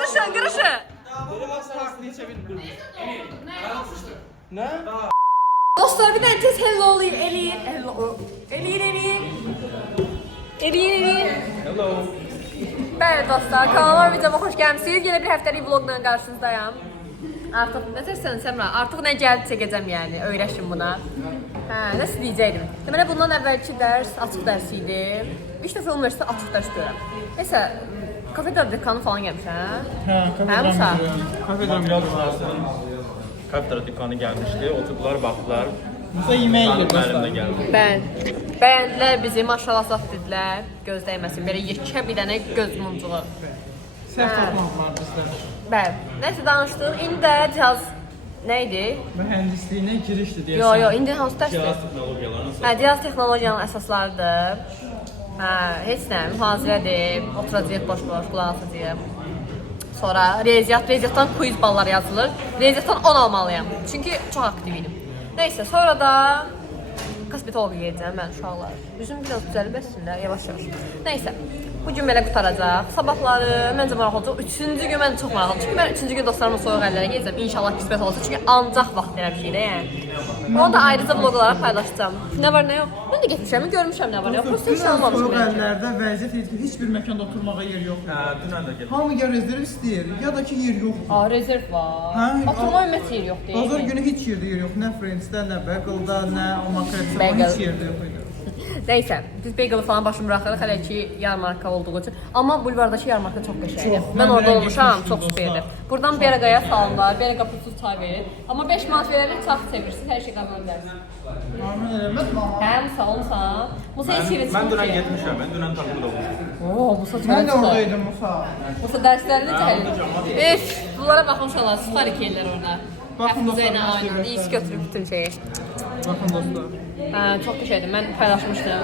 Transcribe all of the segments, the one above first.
Qırışın. Ne? Dostlar bir tane tez hello eləyin. Hello. Bəli dostlar, kanalıma videoma xoş gəlmişsiniz. Yeni bir həftəlik vlogla qarşınızdayım. Artıq nə deyirsən Səmra? Artıq nə gəldi çəkəcəm yəni, öyrəşin buna. Nəsə deyəcəkdim. Deməli bundan əvvəlki dərs açıq dərs idi. İlk dəfə universitetdə açıq dərs görürəm. Nəysə, kafedra dekanı falan gəlmiş, hə? Kafedra dekanı gəlmişdi, oturdular, baxdılar. Musa yemək yiyir dostlar. Gəldi. Bəyəndilər bizi, maşallah zat dedilər. Göz dəyməsin, belə yekə bir dənə göz mumcuğu. Səhv tapmaq var bizdə. Bəli, nəsə danışdıq. İndi də cihaz nə idi? Mühəndisliyinə girişdir deyəsən. Yo, indi hansı dərsdir? Cihaz texnologiyalarının Cihaz texnologiyanın əsaslarıdır. Heç nə, mühazirədir, oturacaq boş-boş, qulaq asacaq. Sonra riyaziyyatdan quiz ballar yazılır. Riyaziyyatdan 10 almalıyam, çünki çox aktiv idim. Nəysə, sonra da kosmetoloqa gedəcəm mən uşaqlar. Üzüm biraz düzəlib əslində, yavaş-yavaş. Nəysə, bu gün belə qutaracaq. Sabahları məncə maraqlı olacaq. Üçüncü gün mən çox maraqlı. Çünki mən üçüncü gün dostlarımla soyuq əllərə gedəcəm. İnşallah qismət olacaq. Çünki ancaq vaxt verə bir şeydə yəni. Onu da ayrıca vloglara paylaşacağım. Nə var, nə yox? Mən də getmişəm, görmüşəm nə var, yox. Prosta heç almamışım. Soyuq əllərdə vəziyyət edir ki, heç bir məkanda oturmağa yer yox. dünən də gəldi. Hamı gəl rezerv istəyir, ya da ki yer yox. Rezerv var. Oturma ümumiyyətlə yer yox deyil. Bazar günü heç yerdə yer yox. Nə Friendsdə, nə Bagel-da, nə Omakret'də, heç yerdə yox idi. Nəysə, biz bagel falan başım bıraxırıq hələ ki yarmarka olduğu üçün. Amma bulvardakı yarmarka çox qəşəngdir. Mən orada olmuşam, çox süperdir. Buradan Beraqaya salamlar, Beraqa pulsuz çay verir. Amma 5 manat verərik, çax çevirsiniz, hər şey qəbul edərsiniz. Normal eləməz mi? Musa, olmuşam. Musa heç yeri Mən dünən getmişəm, mən dünən takımda olmuşam. Musa çox Mən də oradaydım Musa. Musa dərslərini təhlil. Bunlara baxmışlar, starik yerlər orada. Həfizə ilə aynı, iyisi götürüb bütün şeyi. Baxın dostlar. Çox qəşəngdir, mən paylaşmışdım.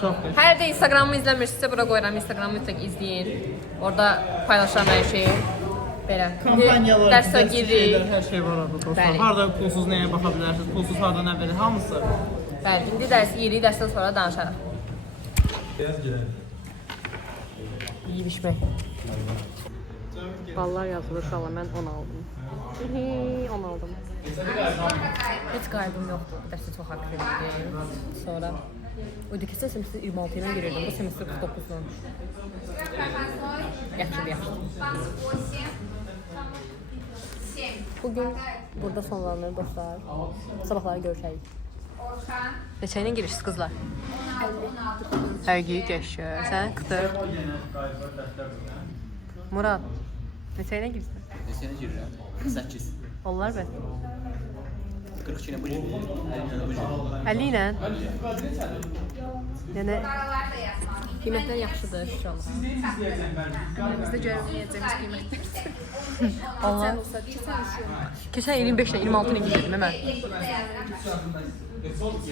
Çox qəşəng. Hər də Instagramımı izləmirsinizsə, bura qoyuram, Instagramı mütləq izləyin. Orada paylaşıram hər şeyi. Belə. Kampaniyalar, dərsə giririk. hər şey var orada dostlar. Bəli. Harda pulsuz nəyə baxa bilərsiniz, pulsuz harda nə verir, hamısı. Bəli, indi dərs yeyirik, dərsdən sonra danışarıq. Yeyib içmək. Ballar yazılır uşaqlar, mən 10 aldım. 10 aldım. Heç qaybım yoxdur, dərsə çox aktivdir. Sonra keçən semestr 26 ilə girirdim, bu semestr 49 ilə. Yaxşıdır. Bugün burada sonlanır dostlar. Sabahları görüşərik. Neçə ilə girirsiniz qızlar? Hər gün gəşir. Sən qıtır. Murad, neçə ilə girirsən? Neçə ilə girirəm? 8. Onlar bəs. 42 ilə bu gün. 50 ilə? Yəni qiymətlər yaxşıdır inşallah. Bizdə görməyəcəyimiz qiymətlər. Allah. Keçən 25 ilə 26 ilə gidirdim mən.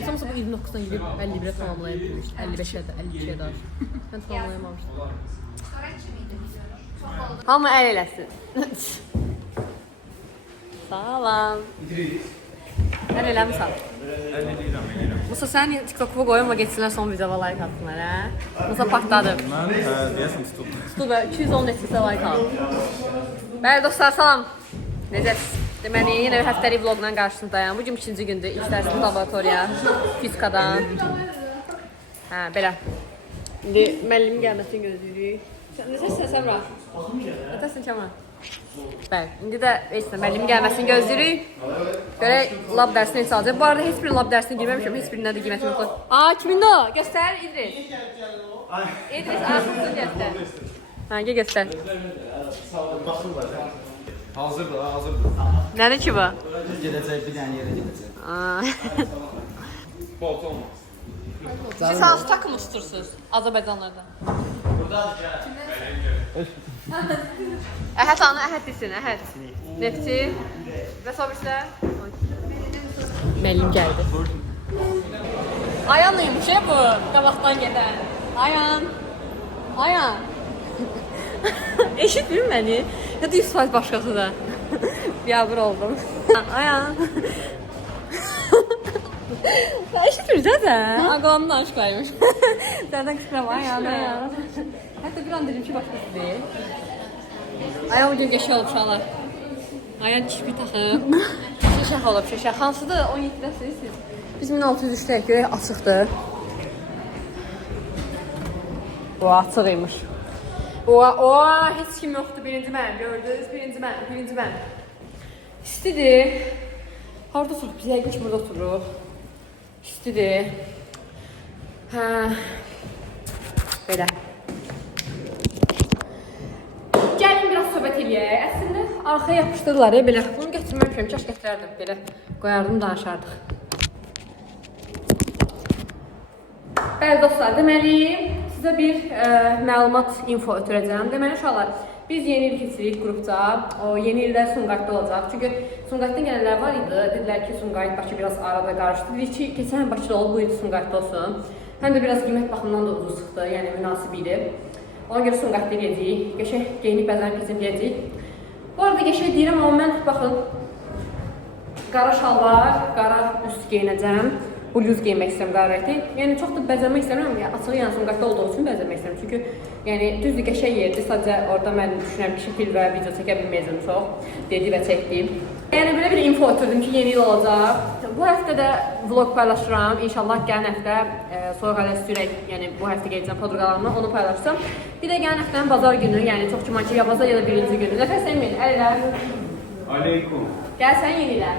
Somsa bu 29-dan gidib 51-ə tamamlayıb 55-ə də, 52-ə də. Mən tamamlayamamışdım. Hamı əl eləsin. Salam. Əl eləmişsən. Musa sən TikTok-u qoyma getsinlər son videoya like atsınlar, hə? Musa partladı. Mən deyəsən tutdum. Tutub 210 neçəsə like aldı. Bəli dostlar, salam. Necəsiz? Deməli, yenə bir həftəlik vlogla qarşınızdayım. Bugün 2-ci gündür, ilk dərsim laboratoriya, fizikadan. Belə. İndi müəllimin gəlməsini gözləyirik. Necəsən Səmra? Nətəsin Kəmal? Bəli, indi də müəllimin gəlməsini gözləyirik. Görək lab dərsini heç alacaq. Bu arada heç bir lab dərsini girməmişəm, heç birində də qiymətim yoxdur. Kimindir o? Göstər, İdris. İdris, arxasını göstər. Gəl göstər. Hazırdır. Nədir ki bu? Gedəcək bir dənə yerə gedəcək. Bolt olmaz. Siz hansı takımı tutursunuz Azərbaycanlarda? Əhət anı, Əhət desin, Əhət. Nefti. Və sobirsə? Müəllim gəldi. Ayanlıymış bu, qabaqdan gedən. Ayan. Eşitmir məni? Ya da 100% başqası da. Biabır oldum. Ayan. Eşitmir zaten. Aqlanın danışıqlaymış. Sərdən qısıram, ayan. Hətta bir an dedim ki, başqası deyil. Ayağım gün geçə olub uşaqlar. Ayağım kişbi taxım. Şəşək olub, şəşək. Hansıdır? 17-dəsiniz siz? Biz 1603-dəyik, görək açıqdır. O, açıq imiş. O, heç kim yoxdur. Birinci mən, gördünüz? Birinci mən. İstidir. Harada oturuq? Biz yəqin ki, burada oturuq. İstidir. Hə. Belə. Gəlin biraz söhbət eləyək. Əslində arxaya yapışdırırlar ya belə. Bunu gətirməmişəm, kaş gətirərdim belə. Qoyardım, danışardıq. Bəli dostlar, deməli sizə bir məlumat info ötürəcəm. Deməli uşaqlar, biz yeni il keçirik qrupda. O yeni ildə Sumqayıtda olacaq. Çünki Sumqayıtdan gələnlər var idi. Dedilər ki, Sumqayıt Bakı biraz arada qarışdı. Dedik ki, keçən il Bakıda olub, bu il Sumqayıtda olsun. Həm də biraz qiymət baxımından da ucuz çıxdı, yəni münasib idi. Ona görə Sumqayıtda gedəcəyik. Qəşəng geyinib bəzən keçib gedəcəyik. Bu arada qəşəng deyirəm, amma mən baxın qara şalvar, qara üst geyinəcəm. Bluz geyinmək istəyirəm qarəti. Yəni çox da bəzənmək istəmirəm. Yəni açığı yəni Sumqayıtda olduğu üçün bəzənmək istəyirəm. Çünki yəni düzdür qəşəng yerdir. Sadəcə orada mən düşünürəm ki, şəkil və video çəkə bilməyəcəm çox. Dedi və çəkdim. Yəni belə bir info ötürdüm ki, yeni il olacaq. Bu həftə də vlog paylaşıram. İnşallah gələn həftə soyuq hələ istəyirək, yəni bu həftə gələcəm podruqalarımla onu paylaşacağım. Bir də gələn həftənin bazar günü, yəni çox güman ki, ya bazar ya da birinci günü. Nəfəs emin, əllər. Aleykum. Gəlsən yeni ilə.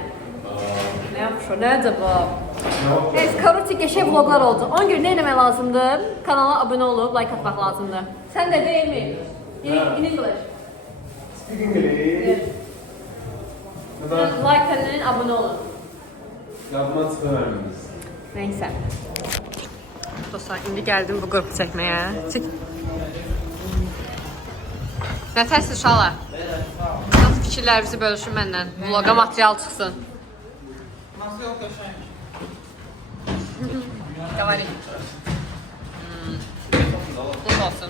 Nə yaxşı, necə bu? Evet, karotik qəşəng vloglar oldu. Ona görə nə etmək lazımdır? Kanala abunə olub, like atmaq lazımdır. Sən də deyil mi? In English. Speak English. Like kanalına abunə olun. Yadıma çıxarmamız. Neysə. Dostlar, indi gəldim bu qrupu çəkməyə. Çık. Nə tərsiz uşaqlar? Nasıl fikirlərinizi bölüşün məndən? Vloga material çıxsın. Nasıl yok yaşayın? Говори. Qulaq olsun.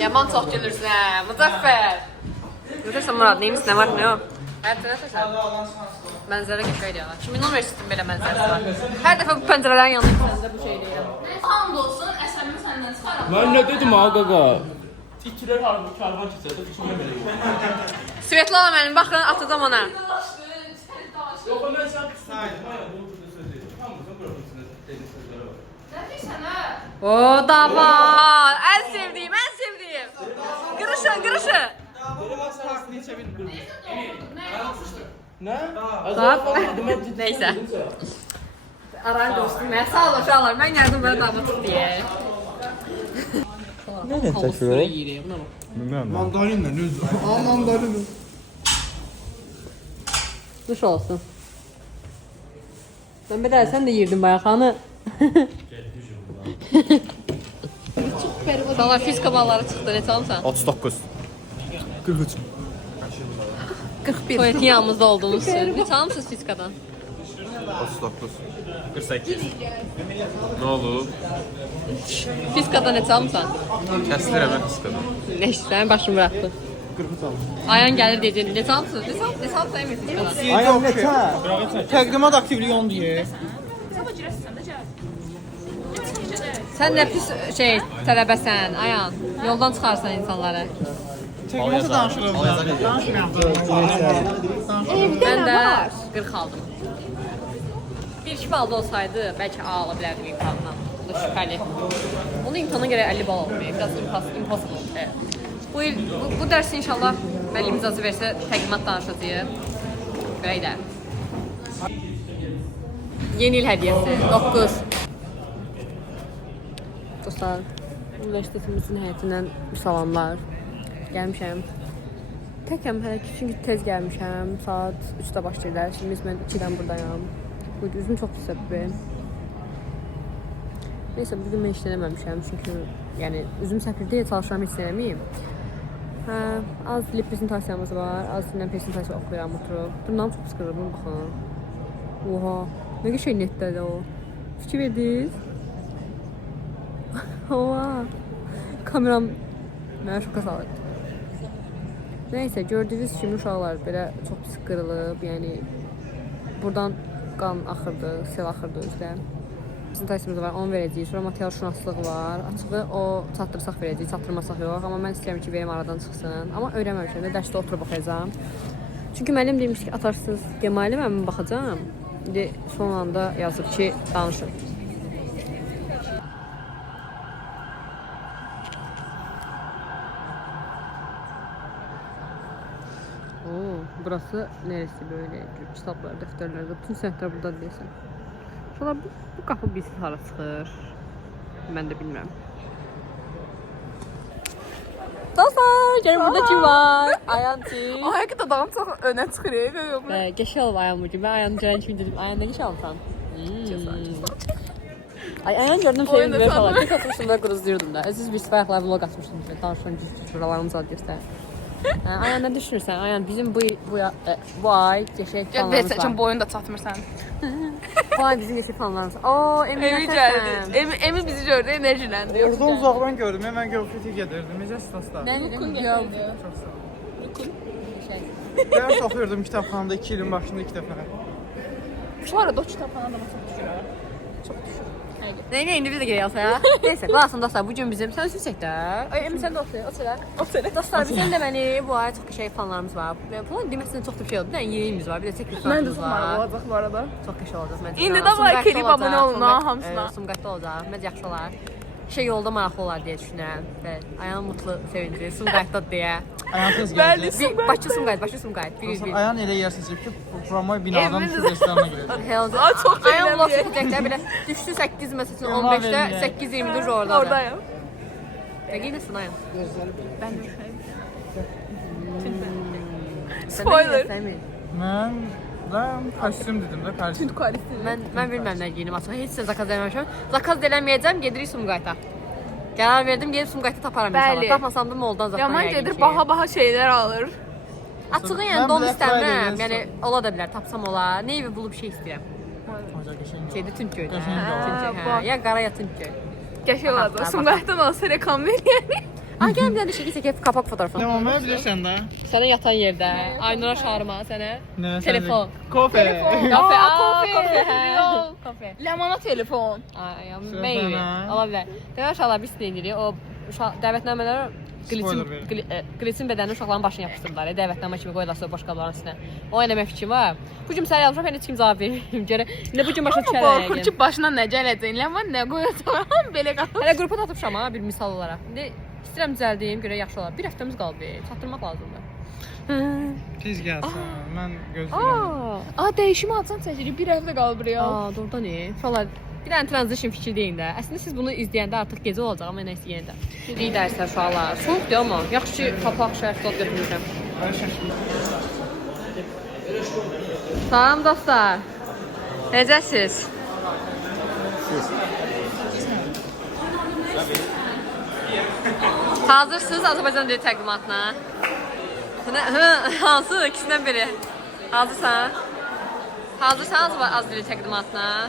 Yaman çox gəlirsən, hə, Müzəffər. Görürsən Murad, neyimiz, nə var, nə yox? Həyatda nə təsən? Mənzərə qəşəng deyirlər. Kimin universitetin belə mənzərəsi var? Hər dəfə bu pəncərələrin yanına gitsəndə bu şey deyirəm. Hamd olsun, əsəbimi səndən çıxaram. Mən nə dedim ha qaqa? İkilər karvan keçirdi, fikrimə belə yox. Svetlana mənim, baxın, atacam ona. Yox, mən sən tutmayın. Bunu burada söz deyim. Hamımızın profesyonel dediğin sözləri var. O davar, ən sevdiyim. Qırışın. Nə? Neysə. Arayın dostum, mən sağ olun uşaqlar, mən gəldim belə damatıq deyə. Nə çəkiyor? Mandalinle düz. Aa mandalina. Duş olsun. Mən bir sən də yirdin bayaqanı. Uşaqlar fizika balları çıxdı, neçə almışsan? 39. 43. 41. Tuvaletin yanımızda olduğumuz üçün. Neçə almışsınız fizikadan? 39. 48. Ne oldu? Fizikadan neçə almışsan? Kəsilir hemen kıskadan. Neyse, sənin başını bıraxdı. 43 aldım. Ayağın gəlir deyəcək, neçə almışsınız? Neçə almışsın emin fizikadan? Ayağım neçə? Təqdimat aktivliyi 10 diye. Sən nə pis tələbəsən, Ayağın. Yoldan çıxarsan insanları. Təqdimatı danışırıq. Mən də 40 aldım. 1-2 balda olsaydı, bəlkə A ala bilərdim imtahandan. Bu da şübhəli. Onun imtahana görə 50 bal olmayıb, biraz impossible. Bu dərsi inşallah müəllim icazə versə təqdimat danışacağıq. Belə də. Yeni il hədiyyəsi, 9. Dostlar, universitetimizin həyətindən salamlar. Gəlmişəm. Təkəm hələ ki, çünki tez gəlmişəm. Saat 3-də başlayır dərsimiz, mən 2-dən buradayam. Üzüm çox pis səbəbi. Neysə, bugün mən işlənəməmişəm, çünki yəni, üzüm səpir deyə çalışıram heç eləməyim. Az dilib prezentasiyamız var, az dildən prezentasiya oxuyuram, oturub. Bundan çox sıxırım, baxın. Oha, nə qəşəng netdədir o. Fikir verdiniz? Oha, kameram mənə şoka salır. Neysə, gördüyünüz kimi uşaqlar belə çox pis qırılıb, yəni buradan qan axırdı, sel axırdı özdə. Bizim testimiz var, onu verəcəyik. Sonra material şünaslıq var. Açığı o çatdırsaq verəcəyik, çatdırmasaq yox. Amma mən istəyirəm ki, benim aradan çıxsın. Amma öyrənməmişəm də dərsdə oturub baxacağam. Çünki müəllim demiş ki, atarsınız deməli mən baxacağam. İndi son anda yazıb ki, danışın. Burası neresi böyle? Kitaplar, defterler, bütün səhvlər burada deyəsən. Sonra bu qapı bilsin hara çıxır. Mən də bilmirəm. Dostlar, gəlin burada kim var? Ayançı. O həqiqət adamım çox önə çıxır. Geçə olub Ayan bugün. Ben Ayan'ı gələn kimi dedim. Ayan nə geçə almışsan? Ay Ayan gördüm şey bir falan. Tek oturmuşum da qırızdıyordum da. Əziz bir sifayaqlar vlog atmışdım. Danışan şuralarımızı ad göstər. Ayan nə düşünürsən? Ayan bizim bu ay geçək planlarımız var. Çünki boyun da çatmırsan. Bu ay bizim geçək planlarımız var. Oo, Emil gəldi. Emil bizi gördü, enerjiləndi. Oradan uzaqdan gördüm. Mən geofiti gedirdim. Necə staslar? Nə gəldi? Çox sağ ol. Şey. Dərs oxuyurdum kitabxanada 2 ilin başında 2 dəfə. Şu arada o kitabxanada çox düşür. Çox düşür. Neyse indi biz de geliyoruz ya. Neyse kulağısın dostlar bugün bizim sen üstü çekti. Ay Emin sen de otur. Otur. Dostlar bizim de beni bu ay çok şey planlarımız var. Ve plan demesinden çok da şey oldu. Bir de yeğimiz var. Bir de teklif Mən də planımız çox maraqlı var. olacaq bu arada. Çok yaxşı olacaq. Məncə. İndi də var, klip abunə olun ha, hamısına. Sumqayıtda olacaq. Məncə yaxşı olar. Şey yolda maraqlı olar diye düşünürəm. Və Ayan mutlu, sevinci. Sumqayıtda diye. Ayağınız gəldi. Bir Bakı Sumqayıt. Bir. Ayağın elə yer seçib ki, promoy binadan su restoranına girəcək. Ay çox Ayan vlog beğendim. çəkəcəklər. Belə düşdü 8 məsələn 15-də 8:24 orada. Oradayım. Peki nesin Ayan? Ben de Spoiler. Mən kostyum dedim də, kostyum. Mən bilməm nə geyinim açıq. Heç sən zakaz eləməmişəm. Zakaz eləməyəcəm, gedirik Sumqayıta. Qərar verdim, gedib Sumqayıta taparam Bəli. inşallah. Tapmasam da moldan zaten Yaman gedir, baha şeylər alır. Açığı yəni Mən don Black istəmirəm. Friday-dən Yəni ola da bilər, tapsam olar. Neyvi bulub şey istəyirəm. Olacaq qəşəng. Şeydə Tünköydə. Qəşəng Hə, ya qara ya Tünköy. Qəşəng olacaq. Bax. Sumqayıtdan olsa reklam verəyəni. Ay gəl bir dənə şey çəkək kapak fotoğrafını. Nə olmaya bilirsən də? Sənə yatan yerdə, Aynura Şarma sənə. Nə? Telefon. Kofe. Kafe, kafe. kafe. Ləmana telefon. Ay, Sırf maybe. ana. Ola bilər. Demək uşaqlar biz deyinirik. O dəvətnamələr Spoiler ver. Glisin bədənini uşaqların başına yapışdırdılar. Dəvətnamə kimi qoydular başqalarının üstünə. O eləmək fikrim var. Bu gün sənə yazmışam, heç kim cavab vermir. Görə nə bu gün başa düşər. Qorxur ki, başına nə gələcək? Ləman nə qoyacaq? Belə qalır. Hələ qrupa atmışam ha bir misal olaraq. İndi istəyirəm düzəldiyim görə yaxşı olar. Bir həftəmiz qaldı. Çatdırmaq lazımdır. Tez gəlsən. Mən gözləyirəm. Dəyişimi atsan çəkirik. Bir həftə qalır buraya. Doğrudan ne? Uşaqlar bir dənə transition fikir deyin də. Əslində siz bunu izləyəndə artıq gecə olacaq, amma nəysə yenə də. İyi dərslər uşaqlar. Soğuqdur amma yaxşı ki papaq şərtlər götürmüşəm. Salam dostlar. Necəsiz? Hazırsınız Azərbaycan dili təqdimatına? Hansı? İkisindən biri. Hazırsan? Hazırsan az dili təqdimatına?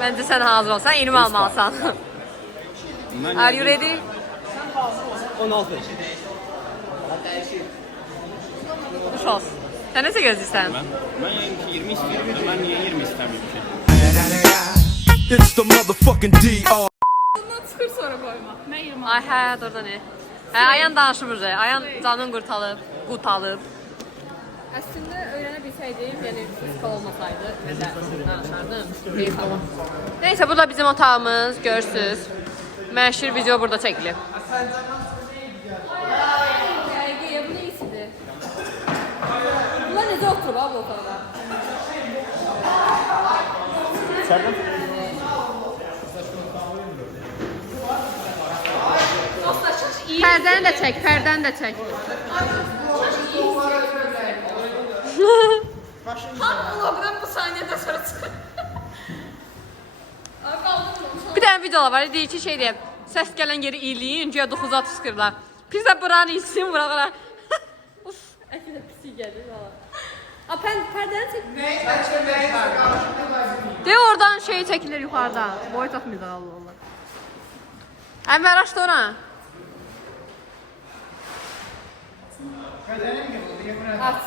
Bence sen hazır olsan, elimi almalısan. Are you ready? 16. Duş olsun. Sen neyse gözlüysen? Ben 20 istiyorum. Ben niye 20 istemiyorum ki? It's the motherfucking DR. Bundan çıxır sonra qoyma. Mən 20. Ay hə, orada ne? Hə, Ayan danışmır. Ayan canın qurtalıb. Əslində öyrənə bilsəydim, yəni fiskal olmasaydı, mən də danışardım. Neyse, bu da bizim otağımız, görürsünüz. Məşhur video burada çəkilib. Bu ne isidir? Bunlar necə oturub abi otaqda? Pərdəni də çək, pərdəni də çək. Vlogdan bu saniyədən sonra çıxır. Bir dənə videolar var, deyir ki şey deyib, səs gələn yeri iyiliyin, güya 9'a tüskürlər. Biz də buranı içsin, buralara. Uf, əkinə pisi gəlir valla. Pərdəni çək. De oradan şey çəkilir yuxarıda. Boy çatmayacaq Allah Allah. Əmər açdı ora. Aç.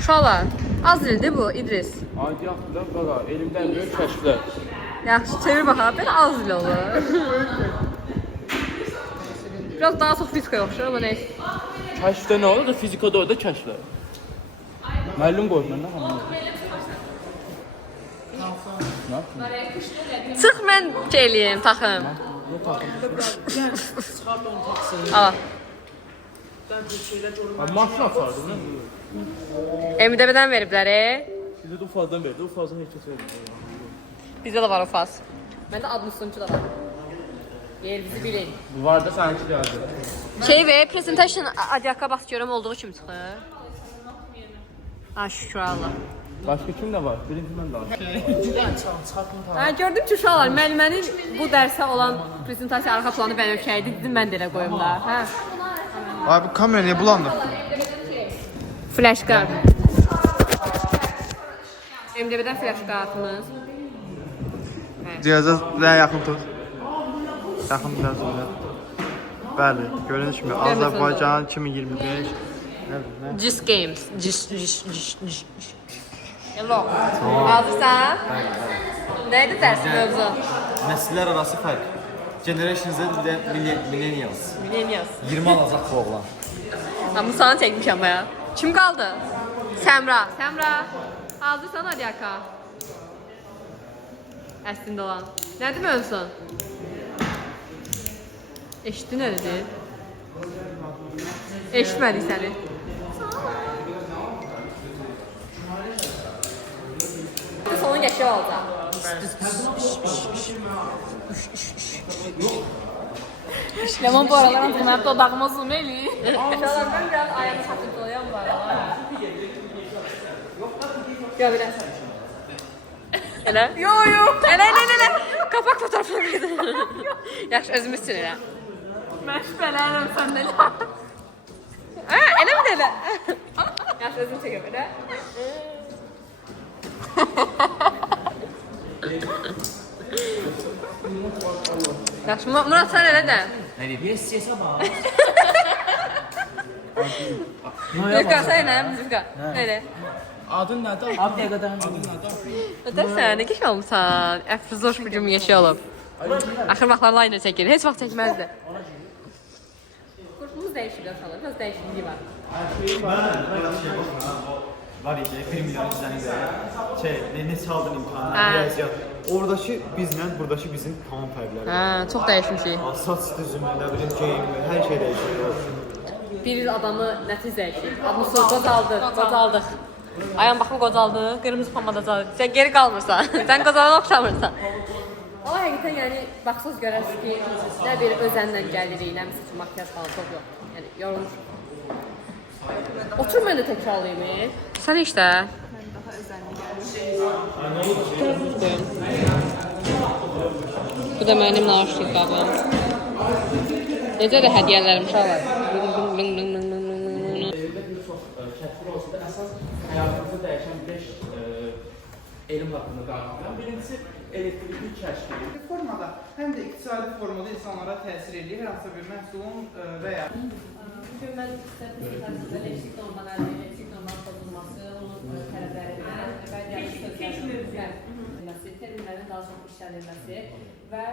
Uşaqlar, Az dildir bu İdris. Aidiyyatlar qala, elmdən böyük kəşflər. Yaxşı, çevir bakalım. Belə az dil olur. Biraz daha çox fizikaya oxşur ama neyse. Kəşfdə nə olur da fizikada orada kəşflər. Müəllim qoyur məndən hamı. Çıx mən şey eləyim, taxım. Al. Maşın apardı, nə? MDB-dən veriblər, Bizə də ufazdan verdi, ufazdan heç kəs verdi. Bizdə də var o faz. Məndə adlı sunucu da var. Yerimizi bilin. Bu var da sanki gəldi. Şey ve presentation adyaka bas görəm olduğu kimi çıxır. Ha şükür Allah. Başqa kim də var? Birinci mən də var. Ha gördüm ki uşaqlar müəllimənin bu dərsə olan prezentasiya arxa planı mən ölkəydi. Dedim mən də elə qoyum da. Hə. Abi kamera niye bulandı? Flash card. MDB-dən flash cardımız. Cihaza yakın tut. Yakın biraz öyle. Bəli, gördüyünüz kimi Azərbaycan 2025. Gis Games. Gis. Hello. Hazırsan? Neydi dərsin mövzu? Nəsillər arası fərq. Generation Z bir də millennials. Millennials. 20 alacaq bu oğlan. Amma sana çəkmişəm baya. Kim qaldı? Səmra. Səmra. Hazırsan adyaka. Əslində olan. Nədir mövzun? Eşitdi nə dedi? Eşitmədik səni. Sonu geçiyor olacaq. Lemon bu aralar antrenörde odağıma zoom eləyir. Uşaqlar mən biraz ayağımı satıb dolayam bu aralar. Gör biraz. Elə? Yo. Elə. Kapak fotoğrafına bir də. Yaxşı, özümüz üçün elə. Mən şübhələnirəm səndən. Ha, elə mi də elə? Yaxşı, özüm çəkəm elə. Yaxşı, Murat sən elə də. Nə deyib? Bir istəyəsə bax. Müzika sən elə, müzika. Elə. Adın nədir? Ad dəqiqədən. Adın nədir? Ötərsən, nə keş olmuşsan? Əfrizoş bir gün yaşa olub. Axır vaxtlar layner çəkir, heç vaxt çəkməzdi. Kursumuz dəyişir yaşalır, biraz dəyişikliyi var. Var idi, 1 milyon izlənir. Ne çaldın imtahanı, Ha. riyaziyyat. Oradakı bizlə, buradakı bizim tamam fərqləri. Hə, çox dəyişmişik. Saç düzümü, nə bilim, geyimi, hər şey dəyişir. Bir il adamı nətiz dəyişir. Adımızı qocaldıq. Ayağın baxın qocaldıq, qırmızı pomadacadır. Sən geri qalmırsan, sən qocalan oxşamırsan. Ama həqiqətən yəni baxsız görərsiniz ki, nə bir özənlə gəlirik, nə misal ki makyaj falan çox yox. Yəni yorulmuşum. Otur mən də təkrarlayayım. Sən işdə. Mən daha özənli gəlmişim. Bu da mənim naşıq qabım. Necə də hədiyyələrim uşaqlar. Kəşflər olsa da əsas həyatımızda dəyişən 5 elm haqqında danışıram. Birincisi elektrikli kəşfdir. Formada hem de iktisadi formada insanlara təsir edir. Hər hansı bir məhsulun və ya Bugün mən statistikasında elektrik normadan əldə elektrik normal pozulması, onun tələblərindən və dialekt terminlərin daha çox işlənilməsi və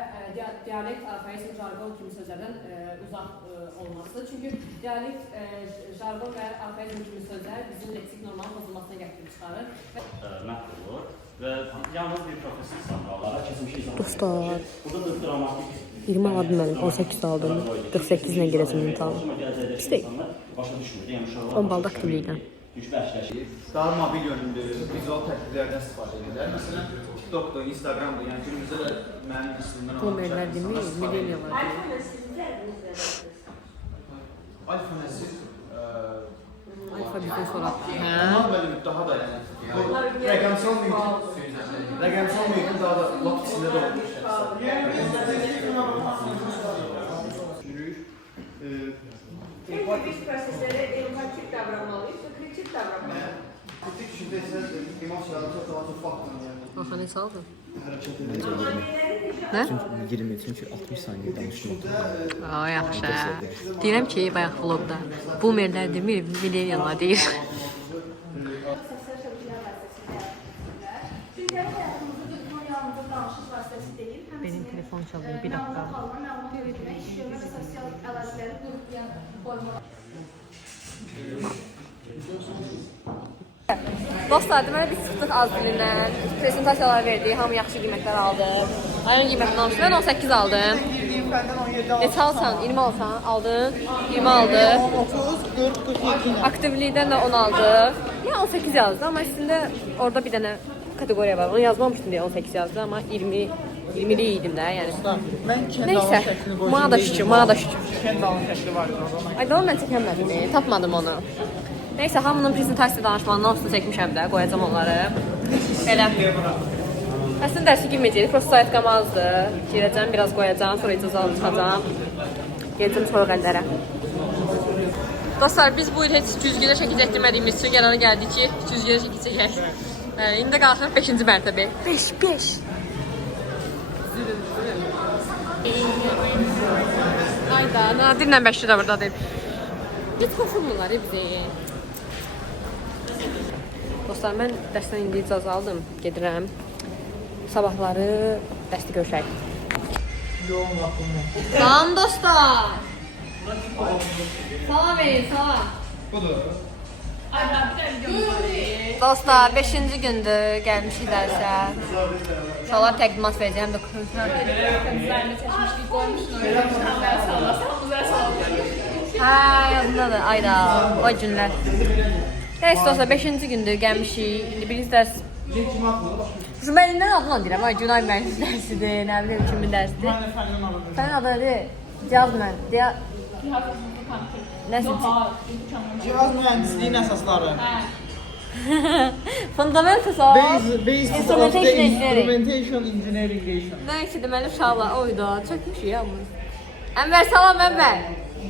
dialekt, arxaizm, jargon kimi sözlərdən uzaq olması. Çünki dialekt, jargon və arxaizm kimi sözlər bizim elektrik normal pozulmasına gətirib çıxarır. Məhv olur və yalnız bir professional insanlarlara keçmiş insanlar. Dostlar, Burada da dramatik 20 aldım mən, 18 aldım, 48 ilə girəcəm imtahanı. Pis deyil. Başa düşmürdü, yəni uşaqlar 10 balda aktivlikdən. güclü əşləşir. Daha mobil yönlü, vizual təkliklərdən istifadə edirlər. Məsələn, TikTok'da, Instagram'da, yəni günümüzdə də mənim üstündən Bu verdiğimi millenniallar diyor. iPhone əsir, Alfa bizden sonra. onlar böyle daha da yani bu rəqəmsal mühitin daha da lap içində də olmuş. Biz proseslere edukatif davranmalıyız ve kritik davranmalıyız. Kritik şimdi ise emosiyaları çok daha çok faktör yani. Aha ne saldın? Ne? 20 çünkü 60 saniye danışdım. Aa yaxşı. Deyirəm ki, bayaq vlogda boomerlər demir, millenniallar deyir. Telefon çalıyor. Bir dakika. Dostlar, deməli biz çıxdıq az dilindən. Prezentasiyalar verdik, hamı yaxşı qiymətlər aldı. Ayın qiymətini almışım. Mən 18 aldım. Neçə alsan? 20 alsan? Aldın. 20 aldı. 30, 40, 47. Aktivlikdən də 10 aldı. Ya 18 yazdı, amma əslində orada bir dənə kateqoriya var. Onu yazmamışdım deyə 18 yazdı, amma 20'li idim də, yəni. Mən Neysə, bana da şükür, bana da şükür. Kendalın şəkli var. Ay, da mən çəkəmədim, tapmadım onu. Neysə, hamının prezentasiya danışmanından olsun çəkmişəm də, qoyacam onları. Belə. Əslində dərsi girməyəcəyik, prosto sayətqam azdır. Girəcəm, biraz qoyacam, sonra icazə alıb çıxacam. Geləcəm soyuq əllərə. Dostlar, biz bu il heç güzgüdə şəkil çəkdirmədiyimiz üçün qərara gəldik ki, güzgüdə şəkil çəkək. İndi qalxırım 5-ci mərtəbə. 5. Ayda, Nadirlə Bəşir də buradadır. Heç qoşulmurlar bizə. Dostlar, mən dərsdən indi icazə aldım, gedirəm. Sabahları dərsdə görüşək. Yoğun vaxtım. Salam dostlar. Salam verin, salam. Budur. Dostlar, 5-ci gündür gəlmişik dərsə. İnşallah təqdimat verəcəm də hə, yadındadır, ayda, o günlər. Neyse dostlar, 5-ci gündür gəlmişik. İndi biriniz dərs... Şu mən indən adını deyirəm, ay Günay müəllim dərsidir, nə bileyim kimin dərsidir. Sənin adı nədir? Cihaz Cihaz mühəndisliyin əsasları. Fundamentals of Instrumentation Engineering. Neyse deməli uşaqlar, oyda, çəkmişik yalnız. Ənvər, salam Ənvər.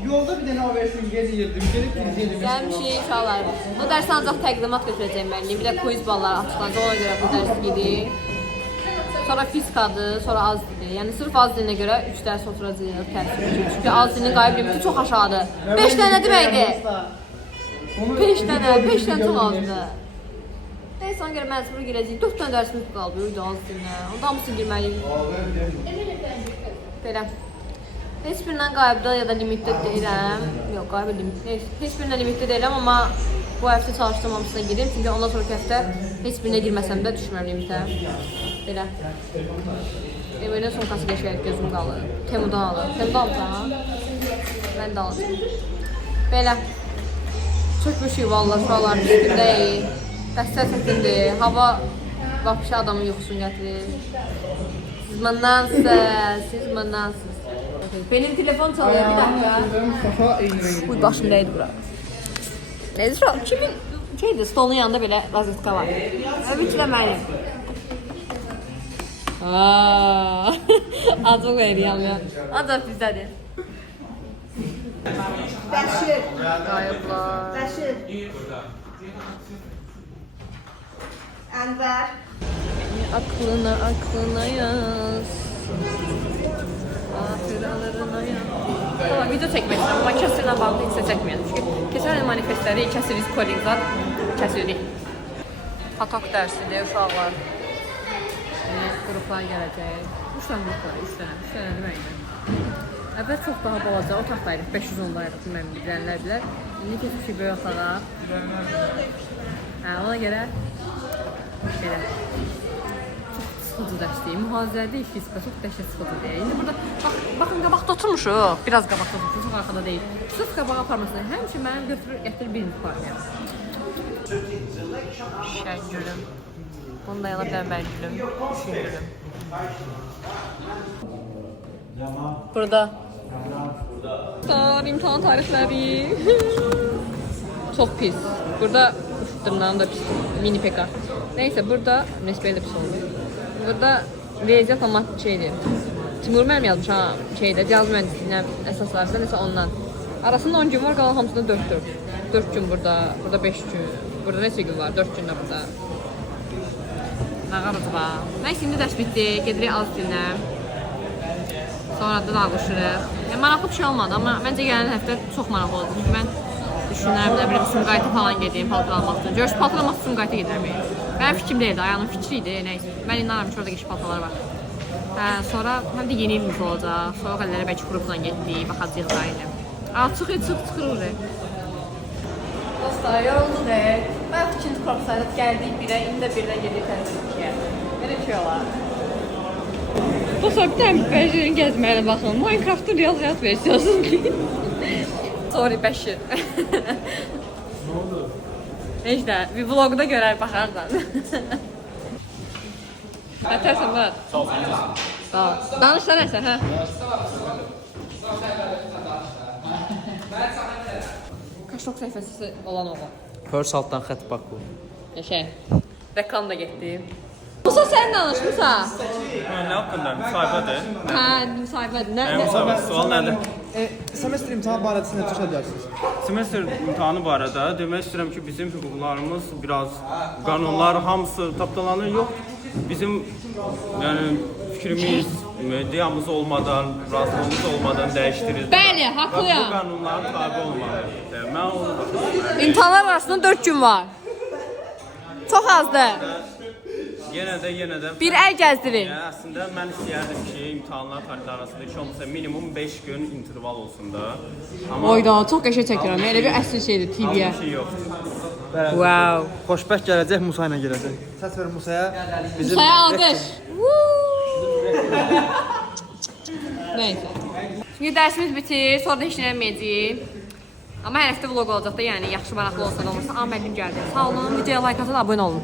Yolda bir dənə versin gelirdim. Gelip gideceğim. Gəlmişik uşaqlar. Bu dərsə ancaq təqdimat götürəcəyim mən. Bir də quiz balları açıqlanacaq, ona görə bu dərs gedir. Sonra fizikadır, sonra az dili. Yəni sırf az dilinə görə 3 dərs oturacağıq tərsini. Çünki az dilinin qayıb limiti çox aşağıdır. 5 dənə deməkdir. 5 dənə çox azdır. Neyse, ona görə məcbur girəcəyik. 4 dənə dərsimiz qaldı, öydü az dilinə. Onda hamısını girməliyik. Belə. Heç birindən qayıbda ya da limitdə deyiləm. Yox, qayıbda limitdə. Heç birindən limitdə deyiləm, amma bu həftə çalışdım hamısına girim. Çünki ondan sonraki həftə heç birinə girməsəm də düşmürəm limitə. Belə. Evelin somkası qəşəng gözüm qalır. Temudan alır. Temudan alacağım. Mən də alacağım. Belə. Çökmüşük vallahi şuralar üstündəyik. Dəstər çətindir. Hava vapşi adamın yuxusunu gətirir. Siz məndansınız. Benim telefon çalıyor, bir dakika. Uy, başım değdi bura. Neyse şu kimin şeydi, stolun yanında belə vazetka var. Öbür də mənim. Azıq verir yanmıyor. Ancaq bizdədir. Bəşir. Qayıblar. Bəşir. Ənvər. Aklına yaz. Hatıralarına yaz. Valla video çəkmək istəyirəm, amma kəsirlə bağlı heç çəkməyəm. Çünki keçən il manifestləri kəsiriz, kollegizat kəsirik. Patok dərsidir, uşaqlar. Qruplar gələcək. 3 dənə qrup var, 3 dənə deməkdir. Əvvəl çox daha balaca, otaqdayırıq, 510'dayırıq, bilməm, bilənlər bilər. İndi keçmişik böyük otağa. Ona görə belə. Sıxıcı dərsdir, mühazirədə fizika çox dəhşət sıxıcıdır. İndi burada, baxın, qabaqda oturmuşuq, biraz qabaqda oturmuşuq, çox arxada deyil. Sırf qabağa aparmasına, həmişə mənim gətirir birinci partiyam. Şəngülüm. Bunu da yana bilən mən gülüm, şəngülüm. Burada. İmtahan tarixləri. Çox pis. Burada dırnağım da pis, mini peka. Neyse, burada nesbeyle pis oldu. Burada riyaziyyat ama şeydir. Timur müəllim yazmış ha, şeydə, cihaz mühəndisliğinə əsaslarsa, nəsə ondan. Arasında 10 gün var, qalan hamısında 4 gün burada, burada 5 gün. Burada neçə gün var? 4 gün də burada. Nağarız var. Neyse, indi dərs bitdi, gedirik az dilinə. Sonra da dağılışırıq. Maraqlı bir şey olmadı, amma məncə gələn həftə çox maraqlı oldu. Çünki mən düşünürəm, nə bilim, Sumqayıta falan gedeyim, paltar almaq üçün. Görürsün, paltar almaq üçün Sumqayıta gedirəm. Mənim fikrim deyildi, ayağımın fikri idi, neyse. Mən inanıram ki, orada geçiş paltalar var. Hə, sonra həm də yeni ilimiz olacaq. Sonra Qəllərə bəlkə qrupla getdik, baxacağıq da ilə. Çıxır. Dostlar, yorulduk. Ben ikinci korpusayda gəldik 1-ə, indi də 1-də gedik təzə 2-yə. Belə şey olar. Dostlar, bir tane Bəşirin gəzməyinə baxın. Minecraft'ın real həyat versiyonu. Sorry Bəşir. Ne oldu? İşte, bir vlogda görər, baxarsan. Ətərsən, var. Sağ ol. Danış da nəsən, hə? Kaşlok səhifəsi olan oğlan. Pörs altdan xət bax bu. Şey, reklam da getdi. Musa sən danışmısan? Nə haqqında? Müsahibədir. Hə, müsahibədir. Müsahibə sual nədir? Semestr imtahan barəsində çıxa bilərsiniz. Semestr imtahanı barədə demək istəyirəm ki, bizim hüquqlarımız biraz qanunlar hamısı tapdalanır yox. Bizim yəni fikrimiz, ideyamız olmadan, razılığımız olmadan dəyişdirilir. Bəli, haqlıyam. Bu qanunlara tabe olmalıdır. Mən onu baxıram. İmtahanlar arasında 4 gün var. Çox azdır. Yenə də Bir əl gəzdirin. yəni əslində mən istəyərdim ki, imtahanlar fərqli arasında heç olmasa minimum 5 gün interval olsun da. Amma Oyda, çox qəşəng çəkirəm. Elə bir əsl şeydir TV-yə. bir şey yoxdur. Wow. Xoşbəxt gələcək Musa ilə gələcək. Səs verin Musaya. Musaya alqış. Neyse. Çünki dərsimiz bitir, sonra da heç nə eləməyəcəyik. Amma hər həftə vlog olacaq da, yəni yaxşı maraqlı olsa da olmasa. Müəllim gəldi. Sağ olun, videoya like atın, abunə olun.